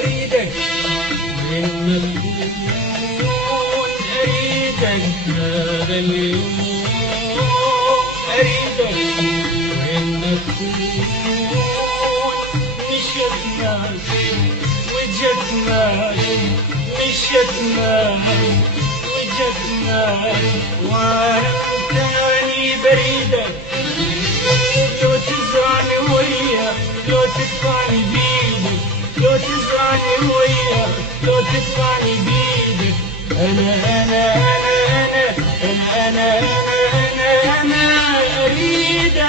أريدك وين ما تكون، أريدك هذا اليوم، أريدك وين ما تكون. مشيت ماشي وجت ماشي، مشيت ماشي وجت ماشي، وأنا تاني بريدك. لو تزرعني وياك، لو تدفعني بيدك، لو تزرعني وياك، لو تدفعني بيدك. أنا أنا أنا أنا أنا أنا أنا أنا أريدك.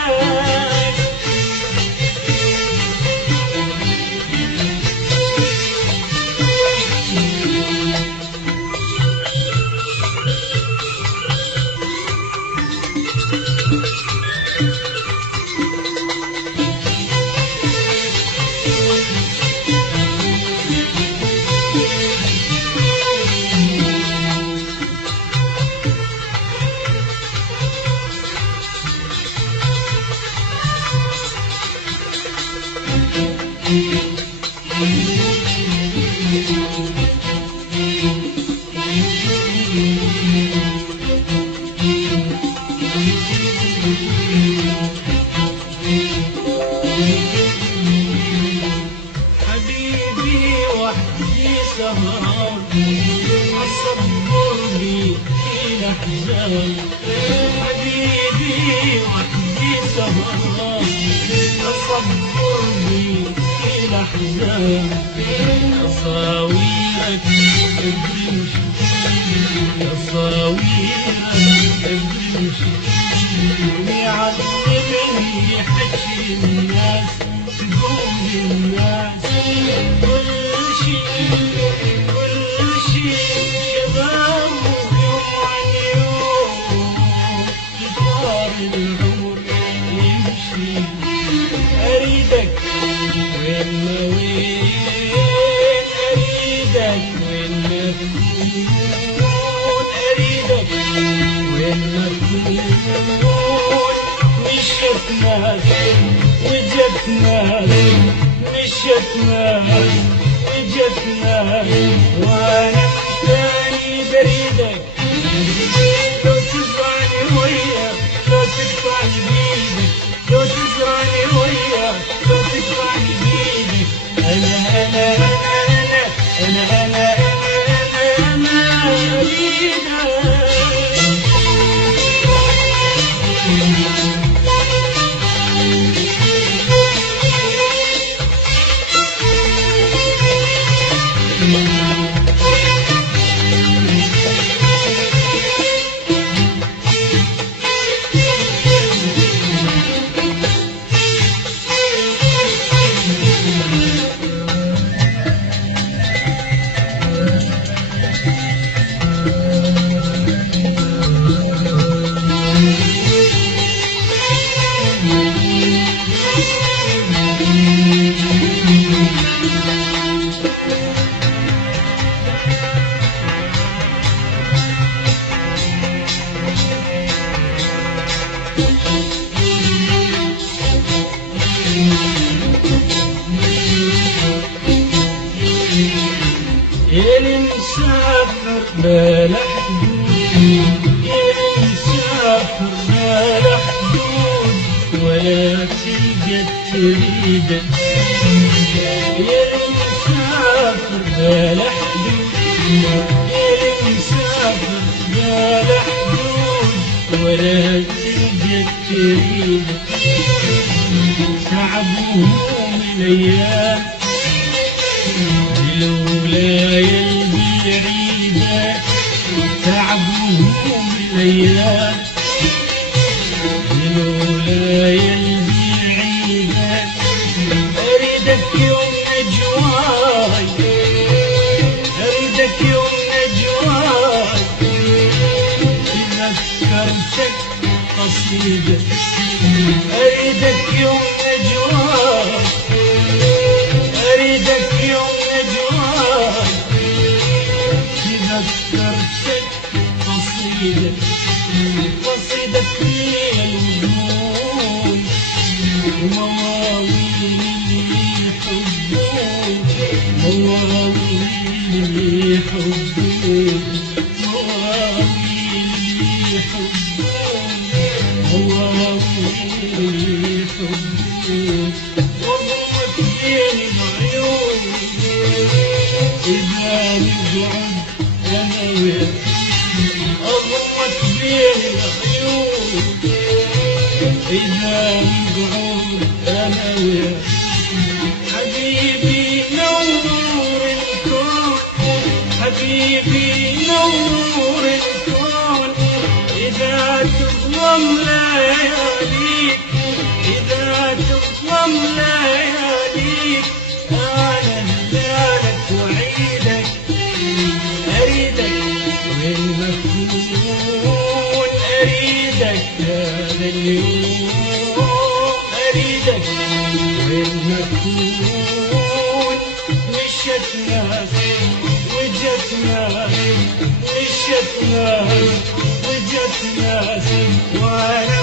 حبيبي وحدي سهران، أصبر بي الأحزان. حبيبي وحدي سهران، أصبر بي الأحزان. تصاويرك تمشي، تصاويرك تمشي، ويعذبني حكي الناس، تقول الناس كل شيء شباب، يوم عن يوم كتار العمر يمشي. أريدك وين ما وين، أريدك وين ما تكون، أريدك وين ما تكون. مشيت ماشي وجت ماشي، مشيت ماشي وجت ماشي، وأنا تاني بريدك. لو تزرعني وياك، لو تدفعني بيدك، لو تزرعني وياك، لو تدفعني بيدك. أنا أنا أنا أنا أنا أنا أنا أريدك. يلي مسافر بلا حدود، يلي مسافر بلا حدود، ولا تلقى تريده. يلي مسافر بلا حدود، يلي مسافر بلا حدود، ولا تلقى تريده. تعب وهموم الايام، لولا يلبي عيده. تعب وهموم الايام، لولا يلبي عيده. اريدك يوم نجواي، اريدك يوم نجواي، تذكرتك قصيده. اريدك يوم نجواي، أريدك يوم نجواي، تذكرتك قصيدة، قصيدة ومواويل اللي يحبوك، مواويل اللي يحبوك، مواويل اللي يحبوك، مواويل اللي يحبوك، وضمك بين العيون إذا نقعد أنا وياك، أضمك بين العيون إذا نقعد أنا وياك، حبيبي نور الكون، حبيبي نور الكون، إذا تظلم لياليك، إذا تظلم لياليك، أنا هلالك وعيدك، أريدك وين ما تكون، أريدك هذا اليوم، أريدك وين ما تكون، مشت ناس وجت ناس، مشت ناس وجت ناس، وأنا